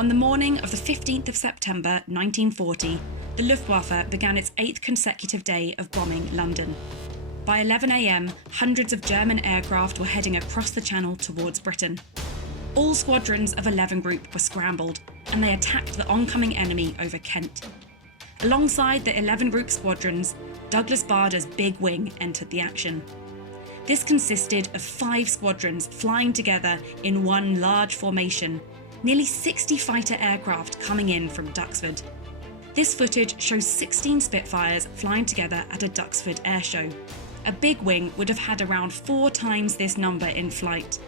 On the morning of the 15th of September 1940, the Luftwaffe began its 8th consecutive day of bombing London. By 11 a.m, hundreds of German aircraft were heading across the Channel towards Britain. All squadrons of 11 Group were scrambled, and they attacked the oncoming enemy over Kent. Alongside the 11 Group squadrons, Douglas Bader's Big Wing entered the action. This consisted of 5 squadrons flying together in one large formation, nearly 60 fighter aircraft coming in from Duxford. This footage shows 16 Spitfires flying together at a Duxford airshow. A Big Wing would have had around 4 times this number in flight.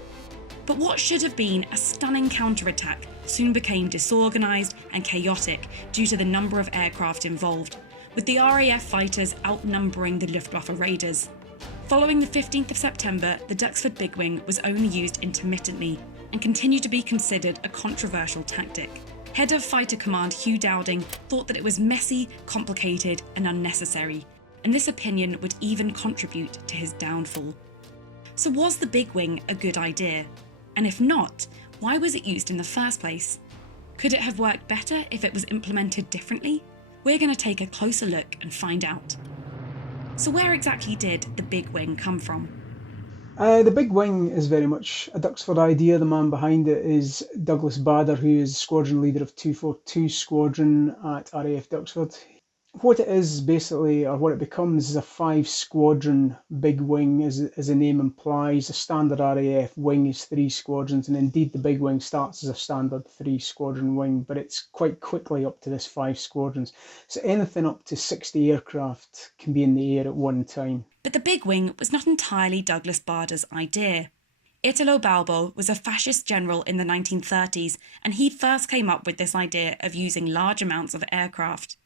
But what should have been a stunning counterattack soon became disorganised and chaotic due to the number of aircraft involved, with the RAF fighters outnumbering the Luftwaffe raiders. Following the 15th of September, the Duxford Big Wing was only used intermittently and continued to be considered a controversial tactic. Head of Fighter Command Hugh Dowding thought that it was messy, complicated and unnecessary, and this opinion would even contribute to his downfall. So was the Big Wing a good idea? And if not, why was it used in the first place? Could it have worked better if it was implemented differently? We're going to take a closer look and find out. So where exactly did the Big Wing come from? The Big Wing is very much a Duxford idea. The man behind it is Douglas Bader, who is squadron leader of 242 Squadron at RAF Duxford. What it is basically, or what it becomes, is a 5-squadron Big Wing, as the name implies. A standard RAF wing is 3 squadrons, and indeed the Big Wing starts as a standard 3-squadron wing, but it's quite quickly up to this 5 squadrons. So anything up to 60 aircraft can be in the air at one time. But the Big Wing was not entirely Douglas Bader's idea. Italo Balbo was a fascist general in the 1930s, and he first came up with this idea of using large amounts of aircraft.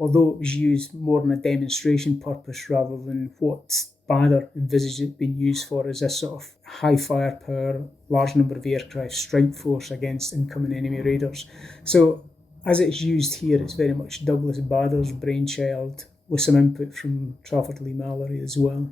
Although it was used more in a demonstration purpose rather than what Bader envisaged it being used for, as a sort of high firepower, large number of aircraft strike force against incoming enemy raiders. So as it's used here, it's very much Douglas Bader's brainchild, with some input from Trafford Leigh-Mallory as well.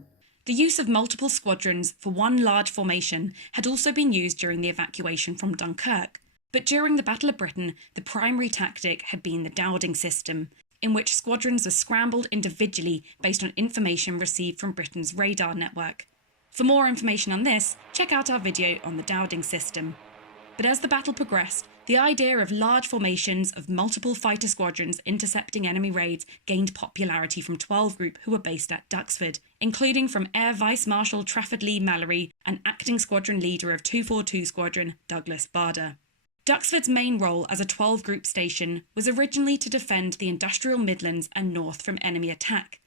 The use of multiple squadrons for one large formation had also been used during the evacuation from Dunkirk. But during the Battle of Britain, the primary tactic had been the Dowding system, in which squadrons were scrambled individually based on information received from Britain's radar network. For more information on this, check out our video on the Dowding system. But as the battle progressed, the idea of large formations of multiple fighter squadrons intercepting enemy raids gained popularity from 12 Group who were based at Duxford, including from Air Vice-Marshal Trafford Leigh-Mallory and acting squadron leader of 242 Squadron, Douglas Bader. Duxford's main role as a 12 Group station was originally to defend the industrial Midlands and North from enemy attack.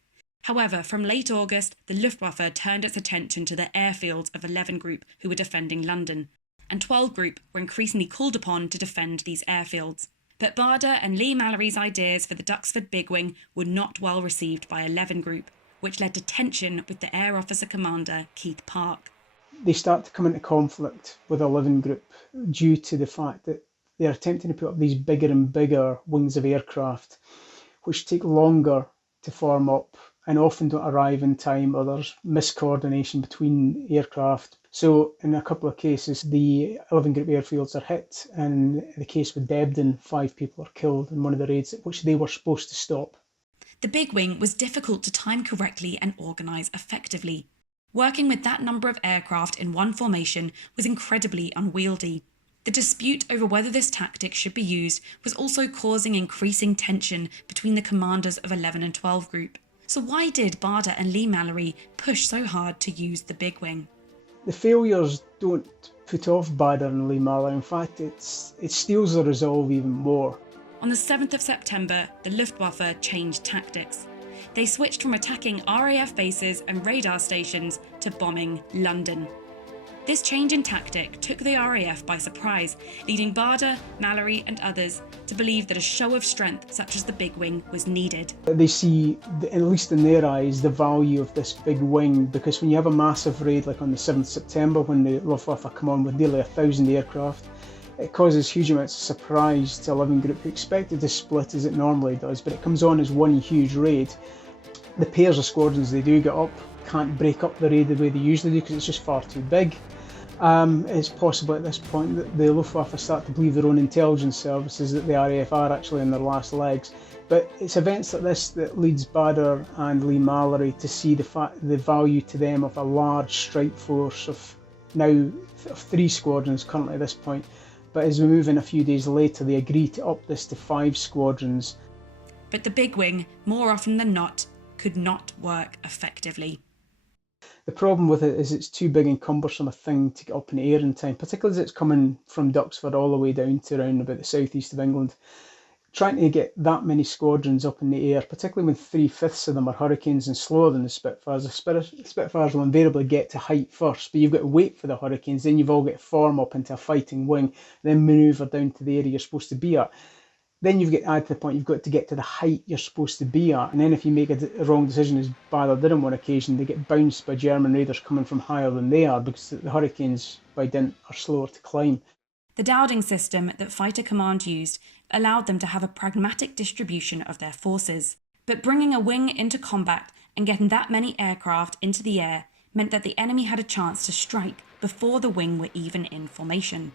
However, from late August, the Luftwaffe turned its attention to the airfields of 11 Group who were defending London, and 12 Group were increasingly called upon to defend these airfields. But Bader and Leigh-Mallory's ideas for the Duxford Big Wing were not well received by 11 Group, which led to tension with the Air Officer Commander Keith Park. They start to come into conflict with 11 Group due to the fact that they're attempting to put up these bigger and bigger wings of aircraft, which take longer to form up and often don't arrive in time, or there's miscoordination between aircraft. So in a couple of cases, the 11 Group airfields are hit, and in the case with Dowding, 5 people are killed in one of the raids which they were supposed to stop. The Big Wing was difficult to time correctly and organise effectively. Working with that number of aircraft in one formation was incredibly unwieldy. The dispute over whether this tactic should be used was also causing increasing tension between the commanders of 11 and 12 Group. So why did Bader and Leigh-Mallory push so hard to use the Big Wing? The failures don't put off Bader and Leigh-Mallory. In fact, it steals the resolve even more. On the 7th of September, the Luftwaffe changed tactics. They switched from attacking RAF bases and radar stations to bombing London. This change in tactic took the RAF by surprise, leading Bader, Mallory and others to believe that a show of strength such as the Big Wing was needed. They see, at least in their eyes, the value of this big wing, because when you have a massive raid like on the 7th of September when the Luftwaffe come on with nearly 1,000 aircraft, it causes huge amounts of surprise to 11 Group, who expected to split as it normally does, but it comes on as one huge raid. The pairs of squadrons they do get up can't break up the raid the way they usually do because it's just far too big. It's possible at this point that the Luftwaffe start to believe their own intelligence services that the RAF are actually in their last legs. But it's events like this that leads Bader and Leigh-Mallory to see the value to them of a large strike force of now 3 squadrons currently at this point. But as we move in a few days later, they agree to up this to 5 squadrons. But the big wing, more often than not, could not work effectively. The problem with it is it's too big and cumbersome a thing to get up in the air in time, particularly as it's coming from Duxford all the way down to around about the southeast of England. Trying to get that many squadrons up in the air, particularly when 3/5 of them are Hurricanes and slower than the Spitfires. The Spitfires will invariably get to height first, but you've got to wait for the Hurricanes, then you've all got to form up into a fighting wing, then manoeuvre down to the area you're supposed to be at. Then you've got to add to the point you've got to get to the height you're supposed to be at, and then if you make a wrong decision, as Bader did on one occasion, they get bounced by German raiders coming from higher than they are, because the Hurricanes, by dint, are slower to climb. The Dowding system that Fighter Command used allowed them to have a pragmatic distribution of their forces. But bringing a wing into combat and getting that many aircraft into the air meant that the enemy had a chance to strike before the wing were even in formation.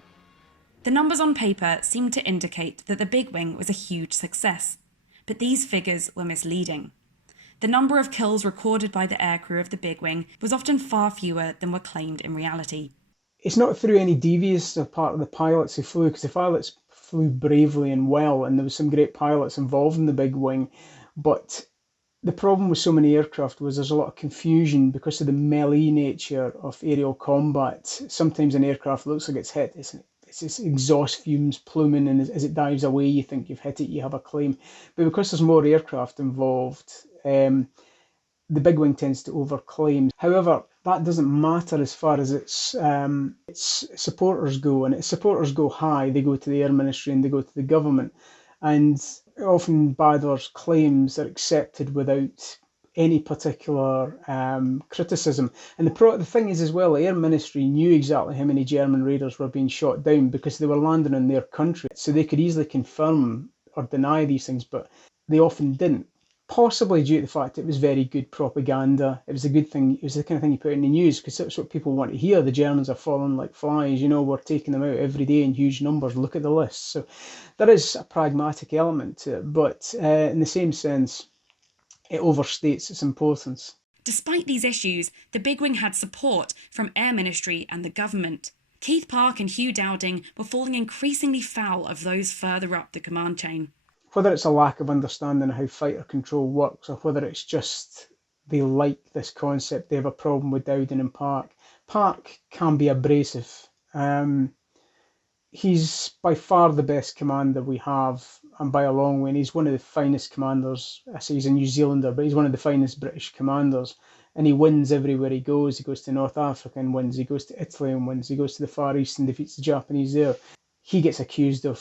The numbers on paper seemed to indicate that the big wing was a huge success, but these figures were misleading. The number of kills recorded by the aircrew of the big wing was often far fewer than were claimed in reality. It's not through any devious part of the pilots who flew, because the pilots flew bravely and well, and there was some great pilots involved in the big wing, but the problem with so many aircraft was there's a lot of confusion because of the melee nature of aerial combat. Sometimes an aircraft looks like it's hit, it's exhaust fumes pluming, and as it dives away you think you've hit it, you have a claim. But because there's more aircraft involved, the big wing tends to overclaim. However, that doesn't matter as far as its supporters go, and its supporters go high. They go to the Air Ministry and they go to the government, and often Bader's claims are accepted without any particular criticism. And the thing is as well, the Air Ministry knew exactly how many German raiders were being shot down because they were landing in their country, so they could easily confirm or deny these things, but they often didn't. Possibly due to the fact it was very good propaganda. It was a good thing. It was the kind of thing you put in the news because that's what people want to hear. The Germans are falling like flies. We're taking them out every day in huge numbers. Look at the list. So there is a pragmatic element to it, but in the same sense, it overstates its importance. Despite these issues, the big wing had support from Air Ministry and the government. Keith Park and Hugh Dowding were falling increasingly foul of those further up the command chain. Whether it's a lack of understanding of how fighter control works, or whether it's just they like this concept, they have a problem with Dowding and Park. Park can be abrasive. He's by far the best commander we have, and by a long way. And he's one of the finest commanders. I say he's a New Zealander, but he's one of the finest British commanders. And he wins everywhere he goes. He goes to North Africa and wins. He goes to Italy and wins. He goes to the Far East and defeats the Japanese there. He gets accused of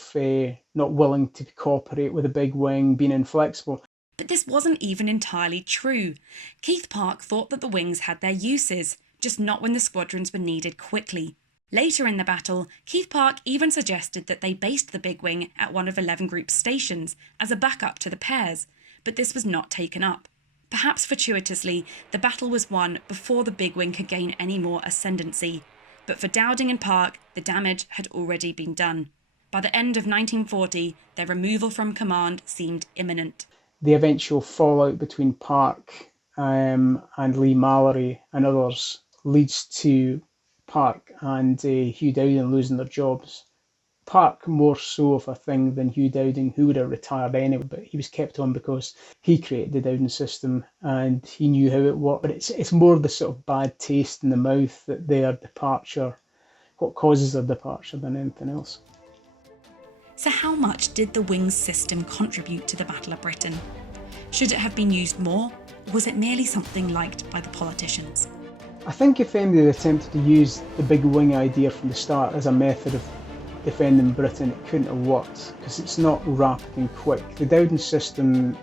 not willing to cooperate with a big wing, being inflexible. But this wasn't even entirely true. Keith Park thought that the wings had their uses, just not when the squadrons were needed quickly. Later in the battle, Keith Park even suggested that they based the big wing at one of 11 Group's stations as a backup to the pairs, but this was not taken up. Perhaps fortuitously, the battle was won before the big wing could gain any more ascendancy. But for Dowding and Park, the damage had already been done. By the end of 1940, their removal from command seemed imminent. The eventual fallout between Park and Leigh-Mallory and others leads to Park and Hugh Dowding losing their jobs. Park more so of a thing than Hugh Dowding, who would have retired anyway, but he was kept on because he created the Dowding system and he knew how it worked. But it's more the sort of bad taste in the mouth that their departure, what causes their departure, than anything else. So how much did the wings system contribute to the Battle of Britain? Should it have been used more, or was it merely something liked by the politicians? I think if anybody attempted to use the big wing idea from the start as a method of defending Britain, it couldn't have worked because it's not rapid and quick. The Dowding system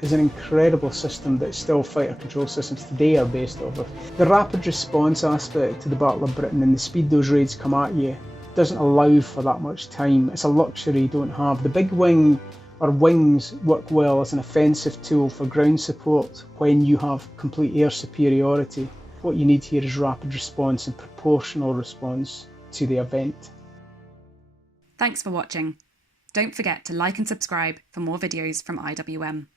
is an incredible system that still fighter control systems today are based off of. The rapid response aspect to the Battle of Britain and the speed those raids come at you doesn't allow for that much time. It's a luxury you don't have. The big wing or wings work well as an offensive tool for ground support when you have complete air superiority. What you need here is rapid response and proportional response to the event. Thanks for watching. Don't forget to like and subscribe for more videos from IWM.